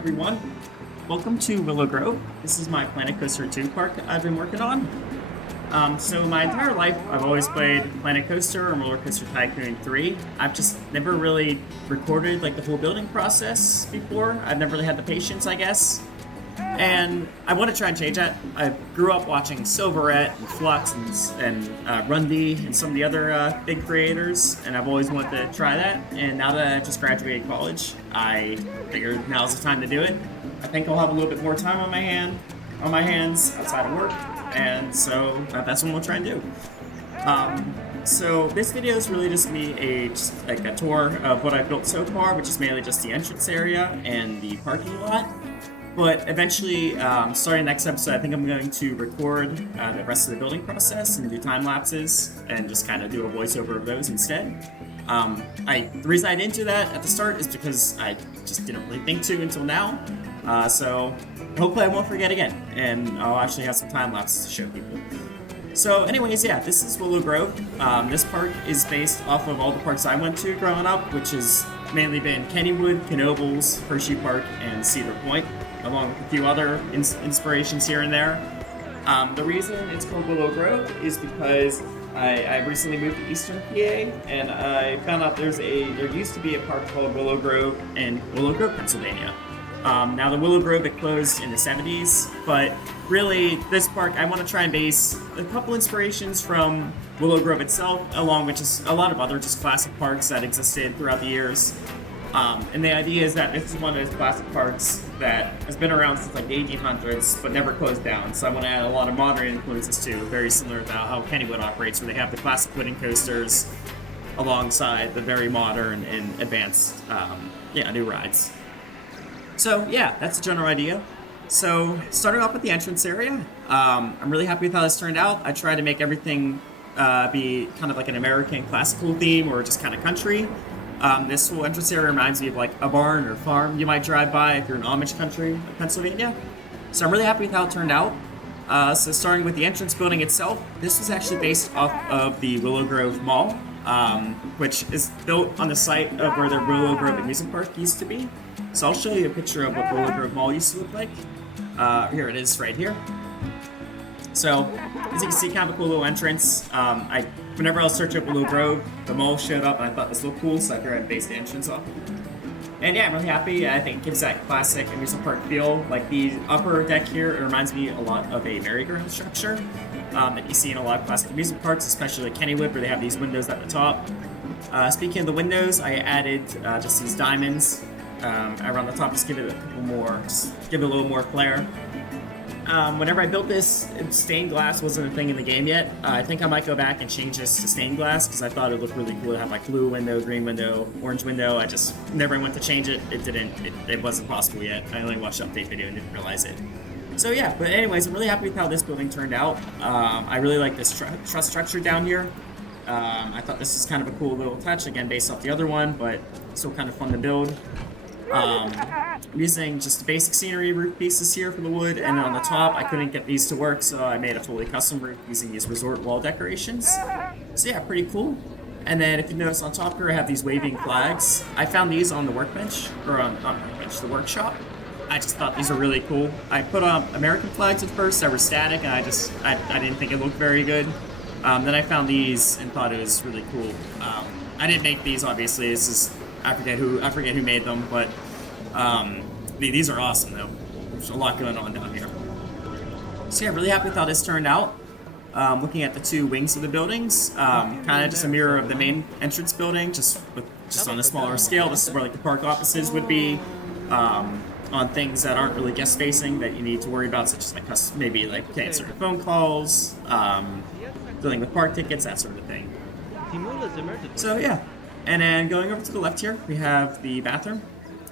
everyone. Welcome to Willow Grove. This is my Planet Coaster 2 park I've been working on. So my entire life, I've always played Planet Coaster or Roller Coaster Tycoon 3. I've just never really recorded like the whole building process before. I've never really had the patience, I guess. And I want to try and change that. I grew up watching Silverette and Flux and Rundy and some of the other big creators, and I've always wanted to try that. And now that I've just graduated college, I figured now's the time to do it. I think I'll have a little bit more time on my hands outside of work, and so that's what we'll try and do. So this video is really just me just like a tour of what I've built so far, which is mainly just the entrance area and the parking lot. But eventually, starting next episode, I think I'm going to record the rest of the building process and do time lapses and just kind of do a voiceover of those instead. The reason I didn't do that at the start is because I just didn't really think to until now. So hopefully I won't forget again, and I'll actually have some time lapses to show people. So anyways, yeah, this is Willow Grove. This park is based off of all the parks I went to growing up, which has mainly been Kennywood, Knoebels, Hershey Park, and Cedar Point, along with a few other inspirations here and there. The reason it's called Willow Grove is because I recently moved to Eastern PA, and I found out there used to be a park called Willow Grove in Willow Grove, Pennsylvania. Now the Willow Grove, it closed in the 70s, but really this park, I want to try and base a couple inspirations from Willow Grove itself, along with just a lot of other just classic parks that existed throughout the years. And the idea is that this is one of those classic parks that has been around since like the 1800s, but never closed down. So I want to add a lot of modern influences too, very similar to how Kennywood operates, where they have the classic wooden coasters alongside the very modern and advanced, new rides. So yeah, that's the general idea. So starting off with the entrance area, I'm really happy with how this turned out. I tried to make everything be kind of like an American classical theme or just kind of country. This whole entrance area reminds me of like a barn or farm you might drive by if you're in Amish country of Pennsylvania. So I'm really happy with how it turned out. So starting with the entrance building itself, this was actually based off of the Willow Grove Mall, which is built on the site of where the Willow Grove amusement park used to be. So I'll show you a picture of what Willow Grove Mall used to look like. Here it is right here. So, as you can see, kind of a cool little entrance. Whenever I was searching up Willow Grove, the mall showed up and I thought this looked cool, so I figured I'd base the entrance off. And yeah, I'm really happy. I think it gives that classic amusement park feel. Like the upper deck here, it reminds me a lot of a merry-go-round structure that you see in a lot of classic amusement parks, especially like Kennywood, where they have these windows at the top. Speaking of the windows, I added just these diamonds around the top, just give it a couple more, just give it a little more flair. Whenever I built this, stained glass wasn't a thing in the game yet. I think I might go back and change this to stained glass because I thought it looked really cool to have like blue window, green window, orange window. I just never went to change it. It wasn't possible yet. I only watched the update video and didn't realize it. So yeah, but anyways, I'm really happy with how this building turned out. I really like this truss structure down here. I thought this was kind of a cool little touch, again based off the other one, but still kind of fun to build. I'm using just basic scenery roof pieces here for the wood, and on the top I couldn't get these to work, so I made a fully custom roof using these resort wall decorations. So yeah, pretty cool. And then if you notice on top here I have these waving flags. I found these on the workbench, or on the workshop. I just thought these were really cool. I put on American flags at first that were static, and I didn't think it looked very good. Then I found these and thought it was really cool. I didn't make these, obviously. This is I forget who made them, but these are awesome though. There's a lot going on down here. So yeah, really happy with how this turned out. Looking at the two wings of the buildings, kind of just a mirror of the main entrance building, just on a smaller scale. This is where like the park offices would be, on things that aren't really guest facing that you need to worry about, such as like maybe like answering phone calls, dealing with park tickets, that sort of thing. So yeah. And then going over to the left here, we have the bathroom.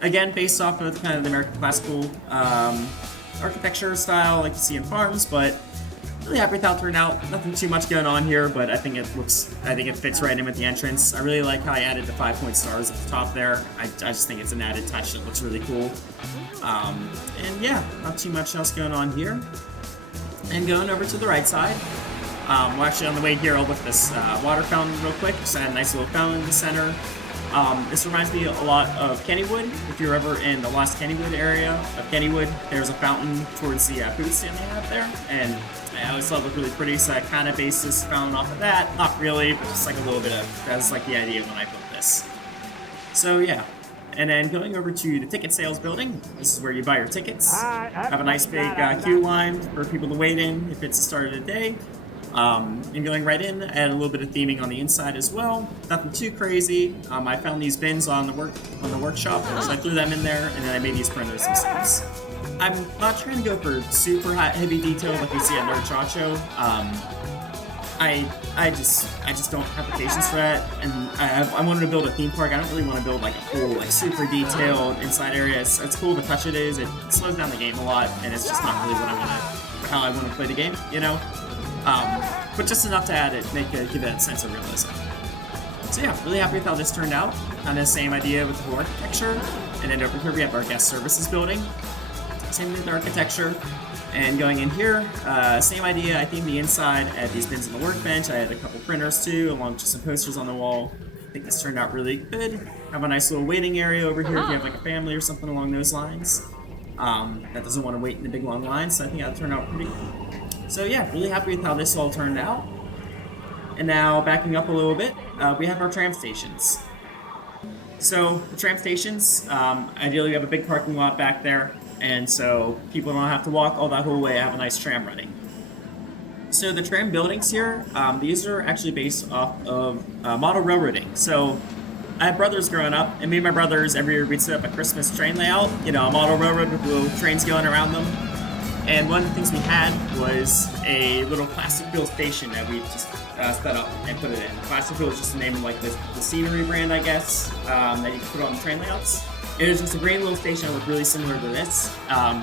Again, based off of kind of the American classical architecture style like you see in farms, but really happy with how it turned out. Nothing too much going on here, but I think it fits right in with the entrance. I really like how I added the 5-point stars at the top there. I just think it's an added touch that looks really cool. And yeah, not too much else going on here. And going over to the right side, well, actually, on the way here, I'll look at this water fountain real quick. Just add a nice little fountain in the center. This reminds me a lot of Kennywood. If you're ever in the Lost Kennywood area of Kennywood, there's a fountain towards the food stand they have there, and I always thought it looked really pretty, so I kind of based this fountain off of that. Not really, but just like a little bit of, that was like the idea when I built this. So yeah, and then going over to the ticket sales building, this is where you buy your tickets. Have a nice big queue line for people to wait in if it's the start of the day. And going right in, add a little bit of theming on the inside as well. Nothing too crazy. I found these bins on the workshop, so I threw them in there, and then I made these printers themselves. I'm not trying to go for super heavy detail like you see at Nerd Chacho. I just don't have the patience for that, and I wanted to build a theme park. I don't really want to build like a full, like super detailed inside area. It's cool to touch it is. It slows down the game a lot, and it's just not really how I want to play the game, you know. But just enough to add it, give it a sense of realism. So yeah, really happy with how this turned out. Kind of the same idea with the whole architecture, and then over here we have our guest services building. Same with the architecture. And going in here, same idea. I themed the inside. I had these bins on the workbench. I had a couple printers too, along with just some posters on the wall. I think this turned out really good. Have a nice little waiting area over here if you have like a family or something along those lines. That doesn't want to wait in the big long lines, so I think that turned out pretty good. So yeah, really happy with how this all turned out. And now backing up a little bit, we have our tram stations. So the tram stations, ideally we have a big parking lot back there, and so people don't have to walk all that whole way. I have a nice tram running. So the tram buildings here, these are actually based off of model railroading. So I had brothers growing up, and me and my brothers, every year we'd set up a Christmas train layout, you know, a model railroad with little trains going around them. And one of the things we had was a little Plasticville station that we just set up and put it in. Plasticville is just the name of like the scenery brand, I guess, that you can put on the train layouts. It was just a great little station that looked really similar to this.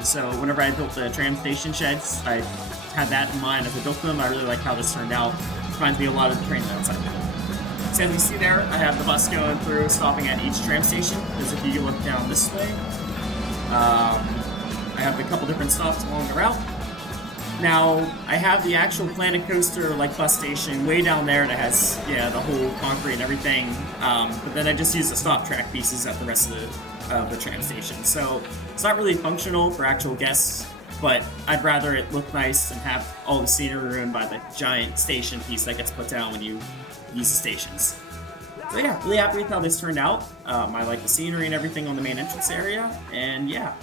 So whenever I built the tram station sheds, I had that in mind as I built them. I really like how this turned out. It reminds me a lot of the train layouts I built. So as you see there, I have the bus going through, stopping at each tram station. Because if you look down this way, I have a couple different stops along the route. Now, I have the actual Planet Coaster like bus station way down there that has, yeah, the whole concrete and everything. But then I just use the stop track pieces at the rest of the tram station. So it's not really functional for actual guests, but I'd rather it look nice and have all the scenery ruined by the giant station piece that gets put down when you use the stations. So yeah, really happy with how this turned out. I like the scenery and everything on the main entrance area, and yeah.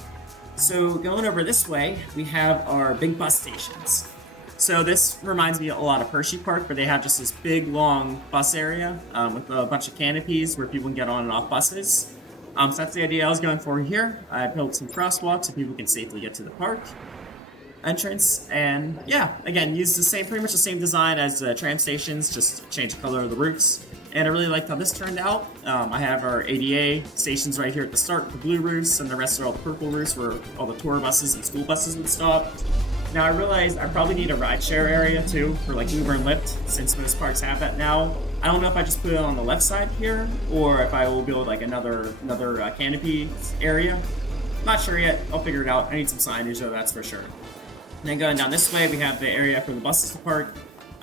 So going over this way, we have our big bus stations. So this reminds me a lot of Hershey Park, where they have just this big, long bus area with a bunch of canopies where people can get on and off buses. So that's the idea I was going for here. I built some crosswalks so people can safely get to the park entrance. And yeah, again, use the same, pretty much the same design as the tram stations, just change the color of the roofs. And I really liked how this turned out. I have our ADA stations right here at the start, the blue roofs, and the rest are all the purple roofs where all the tour buses and school buses would stop. Now I realized I probably need a rideshare area too for like Uber and Lyft, since most parks have that now. I don't know if I just put it on the left side here, or if I will build like another canopy area. Not sure yet. I'll figure it out. I need some signage though, that's for sure. And then going down this way, we have the area for the buses to park.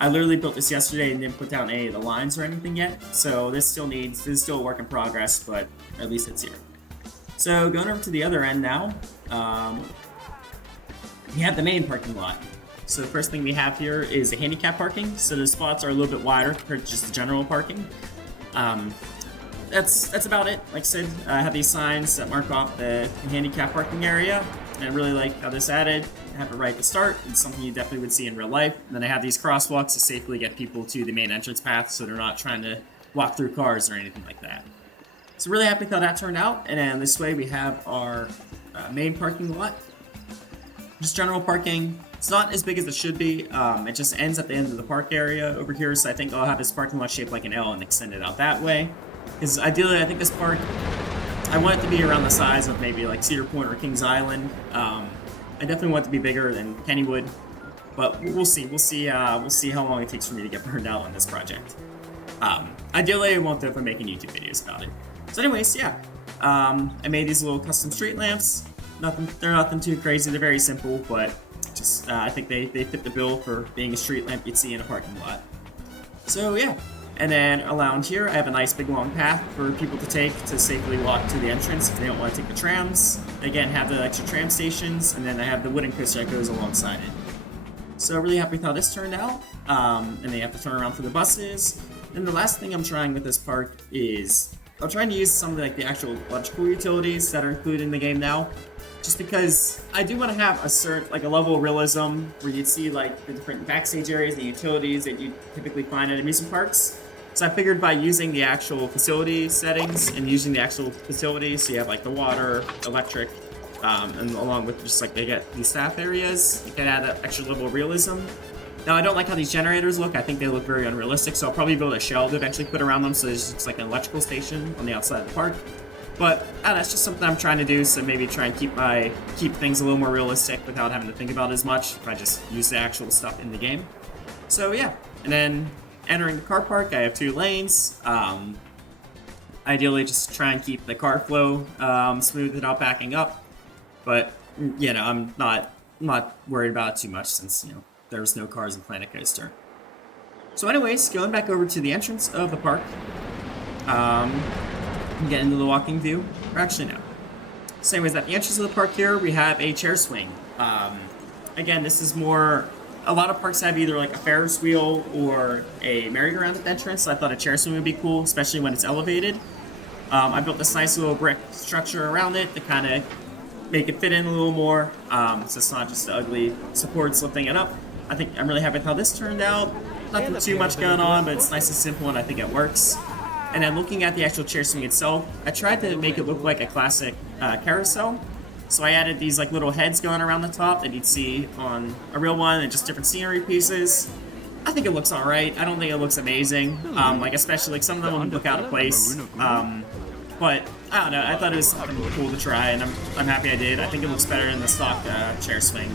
I literally built this yesterday and didn't put down any of the lines or anything yet, so this is still a work in progress, but at least it's here. So going over to the other end now, we have the main parking lot. So the first thing we have here is the handicap parking. So the spots are a little bit wider compared to just the general parking. That's about it. Like I said, I have these signs that mark off the handicap parking area. And I really like how this added. I have it right at the start. It's something you definitely would see in real life. And then I have these crosswalks to safely get people to the main entrance path so they're not trying to walk through cars or anything like that. So really happy with how that turned out. And then this way we have our main parking lot. Just general parking. It's not as big as it should be. It just ends at the end of the park area over here. So I think I'll have this parking lot shaped like an L and extend it out that way. Because ideally I think this park, I want it to be around the size of maybe like Cedar Point or Kings Island. I definitely want it to be bigger than Kennywood, but we'll see. We'll see how long it takes for me to get burned out on this project. Ideally, I won't do if I'm making YouTube videos about it. So, anyways, yeah, I made these little custom street lamps. They're nothing too crazy. They're very simple, but just I think they fit the bill for being a street lamp you'd see in a parking lot. So yeah. And then around here, I have a nice big long path for people to take to safely walk to the entrance if they don't want to take the trams. Again, have the extra tram stations, and then I have the wooden coaster that goes alongside it. So really happy with how this turned out. And then you have to turn around for the buses. And the last thing I'm trying with this park is I'm trying to use some of the actual electrical utilities that are included in the game now. Just because I do want to have a level of realism where you'd see like the different backstage areas and utilities that you typically find at amusement parks. So I figured by using the actual facility settings and using the actual facilities, so you have like the water, electric, and along with just like they get these staff areas, you can add that extra level of realism. Now I don't like how these generators look. I think they look very unrealistic, so I'll probably build a shell to eventually put around them so there's just like an electrical station on the outside of the park. But that's just something I'm trying to do, so maybe try and keep things a little more realistic without having to think about it as much if I just use the actual stuff in the game. So yeah, and then entering the car park, I have 2 lanes. Ideally, just try and keep the car flow smooth without backing up. But you know, I'm not worried about it too much since there's no cars in Planet Coaster. So, anyways, going back over to the entrance of the park. Get into the walking view. Or actually, no. So anyways, at the entrance of the park here, we have a chair swing. Again, this is more... A lot of parks have either like a Ferris wheel or a merry-go-round at the entrance, so I thought a chair swing would be cool, especially when it's elevated. I built this nice little brick structure around it to kind of make it fit in a little more, so it's not just the ugly supports lifting it up. I think I'm really happy with how this turned out. Nothing too much going on, but it's nice and simple, and I think it works. And then looking at the actual chair swing itself, I tried to make it look like a classic carousel. So I added these like little heads going around the top that you'd see on a real one and just different scenery pieces. I think it looks alright. I don't think it looks amazing. Like especially like some of them look out of place. But I don't know, I thought it was something cool to try and I'm happy I did. I think it looks better than the stock chair swing.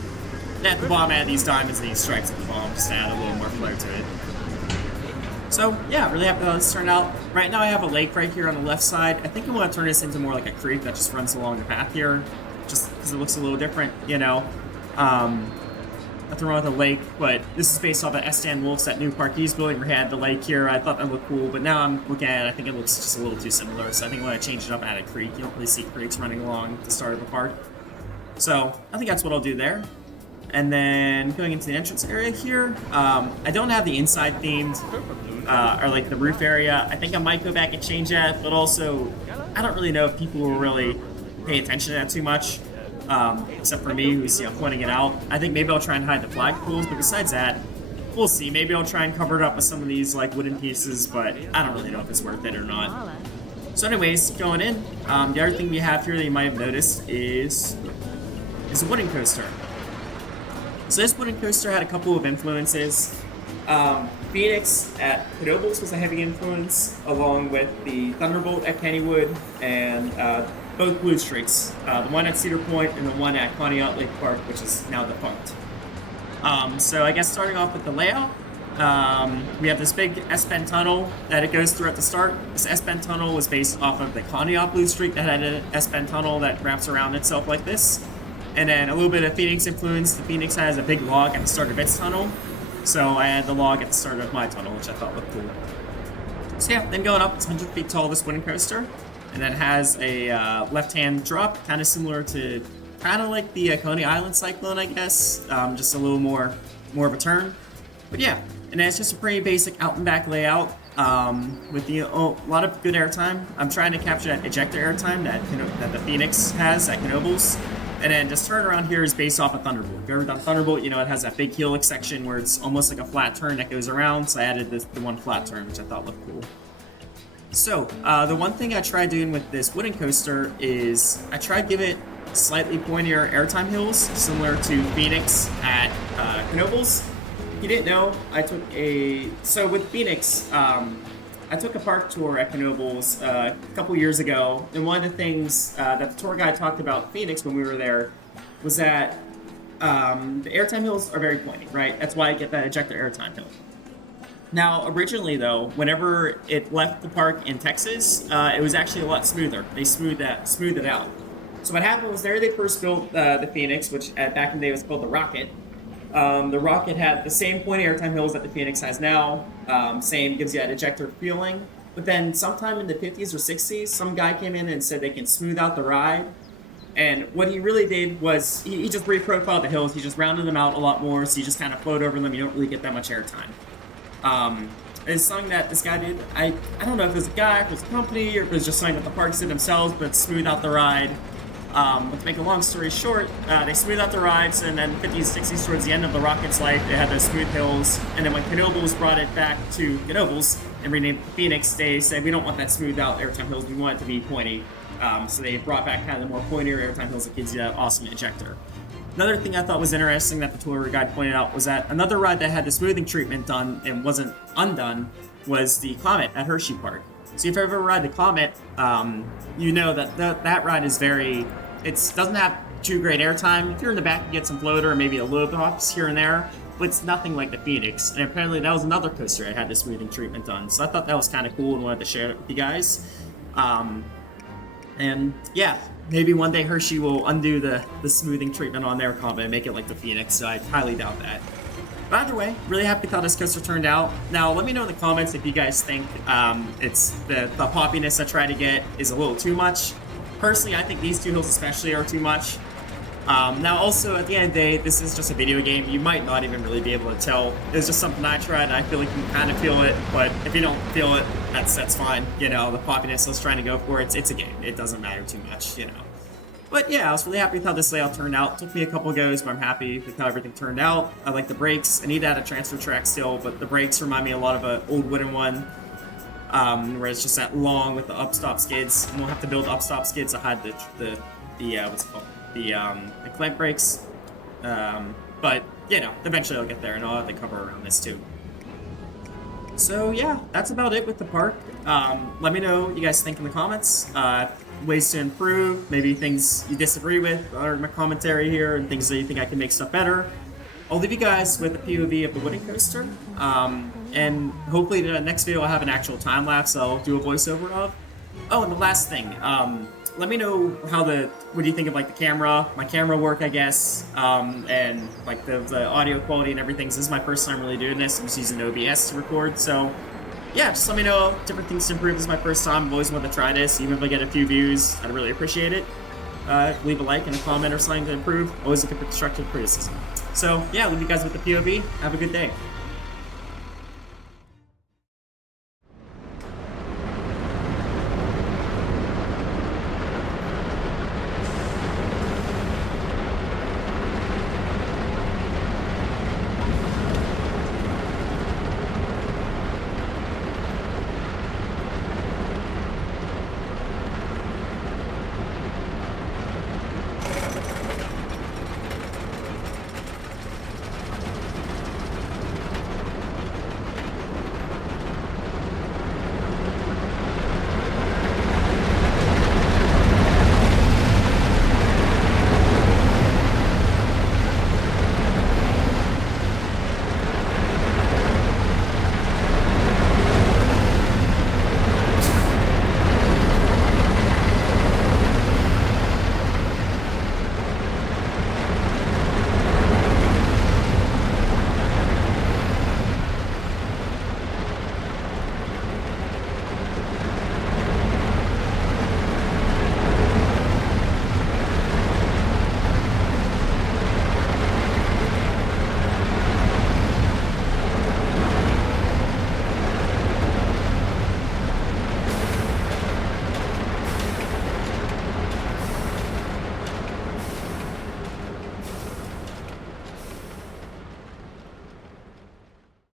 And at the bottom I had these diamonds and these stripes at the bottom just to add a little more flair to it. So, yeah, really happy how this turned out. Right now I have a lake right here on the left side. I think I want to turn this into more like a creek that just runs along the path here, just because it looks a little different, Nothing wrong with the lake, but this is based off of Stan Wolf's, that new park he's building where he had the lake here. I thought that looked cool, but now I'm looking at it, I think it looks just a little too similar, so I think I want to change it up and add a creek. You don't really see creeks running along the start of the park. So, I think that's what I'll do there. And then going into the entrance area here, I don't have the inside themed, or like the roof area. I think I might go back and change that, but also I don't really know if people will really pay attention to that too much, except for me who's pointing it out. I think maybe I'll try and hide the flagpoles, but besides that, we'll see. Maybe I'll try and cover it up with some of these like wooden pieces, but I don't really know if it's worth it or not. So anyways, going in, the other thing we have here that you might have noticed is a wooden coaster. So this wooden coaster had a couple of influences. Phoenix at Knoebels was a heavy influence, along with the Thunderbolt at Kennywood, and both Blue Streaks. The one at Cedar Point and the one at Conneaut Lake Park, which is now defunct. So I guess starting off with the layout, we have this big S-bend tunnel that it goes through at the start. This S-bend tunnel was based off of the Conneaut Blue Streak that had an S-bend tunnel that wraps around itself like this. And then a little bit of Phoenix influence. The Phoenix has a big log at the start of its tunnel. So I had the log at the start of my tunnel, which I thought looked cool. So yeah, then going up, it's 100 feet tall, this wooden coaster. And then it has a left-hand drop, kind of similar to, kind of like the Coney Island Cyclone, I guess. Just a little more of a turn. But yeah, and then it's just a pretty basic out and back layout with a lot of good airtime. I'm trying to capture that ejector airtime that the Phoenix has at Knoebels. And then this turn around here is based off of Thunderbolt. If you've ever done Thunderbolt, it has that big helix section where it's almost like a flat turn that goes around. So I added the one flat turn, which I thought looked cool. So the one thing I tried doing with this wooden coaster is I tried giving it slightly pointier airtime hills, similar to Phoenix at Knoebels. If you didn't know, so with Phoenix, I took a park tour at Knoebels a couple years ago, and one of the things that the tour guide talked about Phoenix when we were there was that the airtime hills are very pointy, right? That's why I get that ejector airtime hill. Now, originally though, whenever it left the park in Texas, it was actually a lot smoother. They smoothed it out. So what happened was there they first built the Phoenix, which back in the day was called the Rocket. The Rocket had the same pointy airtime hills that the Phoenix has now. Same, gives you that ejector feeling. But then sometime in the 50s or 60s, some guy came in and said they can smooth out the ride. And what he really did was he just reprofiled the hills. He just rounded them out a lot more, so you just kind of float over them. You don't really get that much airtime. It's something that this guy did. I don't know if it was a guy, if it was a company, or if it was just something that the parks did themselves, but smooth out the ride. But to make a long story short, they smooth out the rides, and then 50s, 60s, towards the end of the Rocket's life, they had those smooth hills. And then when Knoebels brought it back to Knoebels and renamed Phoenix, they said, we don't want that smoothed out airtime hills, we want it to be pointy. So they brought back kind of the more pointier airtime hills that gives you that awesome ejector. Another thing I thought was interesting that the tour guide pointed out was that another ride that had the smoothing treatment done and wasn't undone was the Comet at Hershey Park. So if you ever ride the Comet, you know that that ride is doesn't have too great airtime. If you're in the back, you get some floater and maybe a little hops here and there, but it's nothing like the Phoenix. And apparently that was another coaster that had the smoothing treatment done. So I thought that was kind of cool and wanted to share it with you guys. And yeah, maybe one day Hershey will undo the smoothing treatment on their Comet and make it like the Phoenix, so I highly doubt that. But either way, really happy with how this coaster turned out. Now, let me know in the comments if you guys think it's the poppiness I try to get is a little too much. Personally, I think these two hills especially are too much. Now, also, at the end of the day, this is just a video game. You might not even really be able to tell. It's just something I tried, and I feel like you can kind of feel it, but if you don't feel it, that's fine. You know, the poppiness I was trying to go for, it's a game. It doesn't matter too much, you know. But yeah, I was really happy with how this layout turned out. It took me a couple goes, but I'm happy with how everything turned out. I like the brakes. I need to add a transfer track still, but the brakes remind me a lot of an old wooden one, where it's just that long with the upstop skids. And we'll have to build upstop skids to hide the what's it called? The clamp brakes. But, you know, eventually I'll get there, and I'll have the cover around this too. So yeah, that's about it with the park. Let me know what you guys think in the comments. Ways to improve, maybe things you disagree with, or my commentary here, and things that you think I can make stuff better. I'll leave you guys with a POV of the wooden coaster, and hopefully the next video I'll have an actual time lapse I'll do a voiceover of. Oh, and the last thing, let me know what do you think of like the camera, my camera work, I guess, and like the audio quality and everything. So this is my first time really doing this. I'm just using OBS to record, so yeah, just let me know different things to improve. This is my first time. I've always wanted to try this. Even if I get a few views, I'd really appreciate it. Leave a like and a comment or something to improve. Always looking for constructive criticism. So yeah, leave you guys with the POV. Have a good day.